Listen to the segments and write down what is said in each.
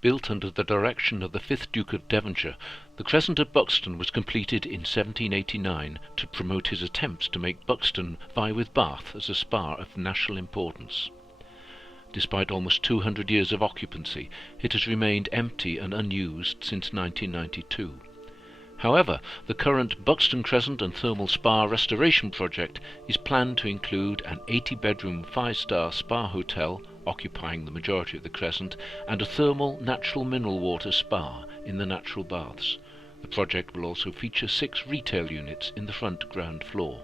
Built under the direction of the 5th Duke of Devonshire, the Crescent at Buxton was completed in 1789 to promote his attempts to make Buxton vie with Bath as a spa of national importance. Despite almost 200 years of occupancy, it has remained empty and unused since 1992. However, the current Buxton Crescent and Thermal Spa restoration project is planned to include an 80-bedroom 5-star spa hotel occupying the majority of the Crescent and a thermal natural mineral water spa in the natural baths. The project will also feature 6 retail units in the front ground floor.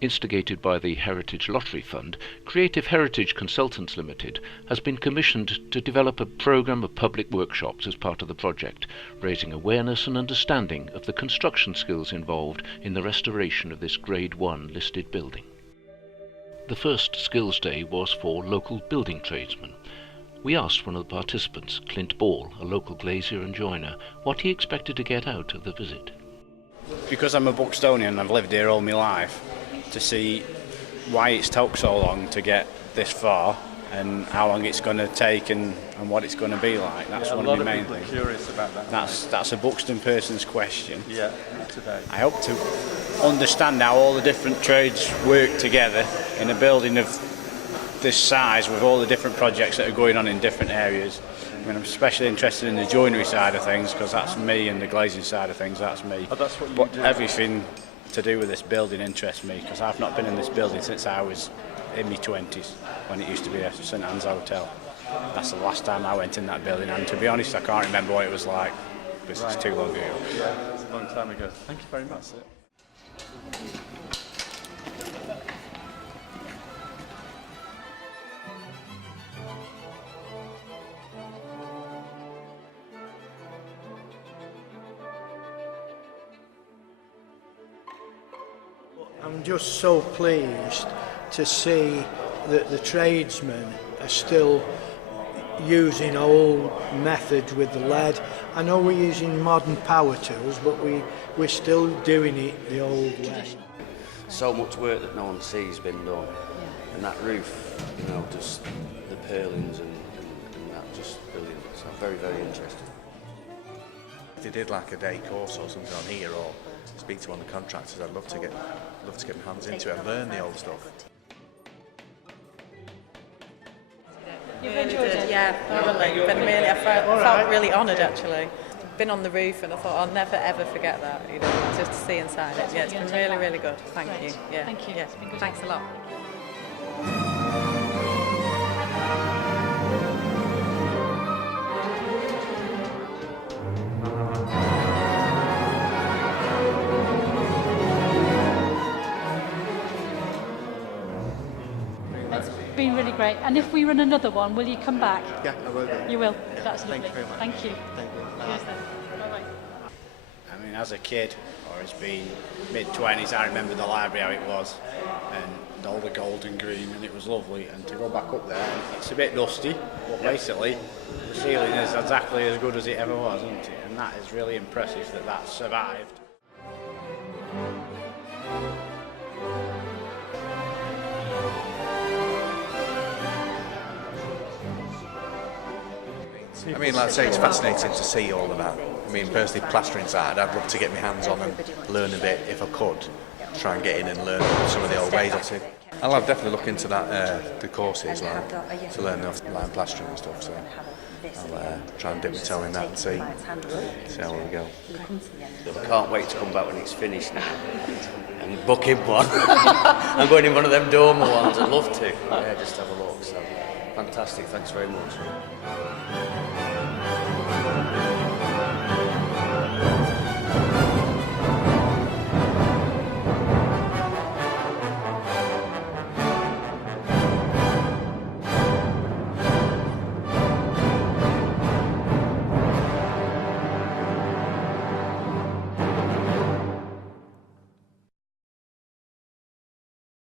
Instigated by the Heritage Lottery Fund, Creative Heritage Consultants Limited has been commissioned to develop a programme of public workshops as part of the project, raising awareness and understanding of the construction skills involved in the restoration of this Grade 1 listed building. The first Skills Day was for local building tradesmen. We asked one of the participants, Clint Ball, a local glazier and joiner, what he expected to get out of the visit. Because I'm a Buxtonian and I've lived here all my life, to see why it's took so long to get this far and how long it's going to take and what it's going to be like. That's one of the main things. Curious about that. That's a Buxton person's question. Yeah, today. I hope to understand how all the different trades work together in a building of this size with all the different projects that are going on in different areas. I mean, I'm especially interested in the joinery side of things because that's me, and the glazing side of things, that's me. Oh, that's what you but do. Everything to do with this building interests me because I've not been in this building since I was in my 20s when it used to be a St Anne's Hotel. That's the last time I went in that building, and to be honest I can't remember what it was like because it's too long ago. Yeah, it's a long time ago. Thank you very much. I'm just so pleased to see that the tradesmen are still using old methods with the lead. I know we're using modern power tools, but we're still doing it the old way. So much work that no one sees has been done, and that roof, you know, just the purlins and that, just brilliant. So I'm very, very interested. If they did like a day course or something on here, or speak to one of the contractors, I'd love to get my hands into it and learn the old stuff. You've enjoyed it? Yeah, thoroughly. I felt really honoured actually. Been on the roof and I thought I'll never ever forget that, you know, just to see inside it. Yeah, it's been really, really good. Thank you. Yeah. Thank you. Yeah. Thanks a lot. It's been really great. And if we run another one, will you come back? Yeah, I will do. You will. Yeah, That's lovely. thank you very much. Thank you. Thank you. Cheers then. Bye-bye. I mean, as a kid, or it's been mid-20s, I remember the library how it was, and all the gold and green, and it was lovely. And to go back up there, it's a bit dusty, but basically the ceiling is exactly as good as it ever was, isn't it? And that is really impressive that that survived. I mean, like I say, it's fascinating to see all of that. I mean, personally, plastering side, I'd love to get my hands on and learn a bit if I could. Try and get in and learn some of the old ways. I'll definitely look into that, the courses, like, to learn line plastering and stuff. So I'll try and dip my toe in that and see how we go. I can't wait to come back when it's finished now and book in one. I'm going in one of them dormer ones. I'd love to. Yeah, just have a look. So fantastic. Thanks very much.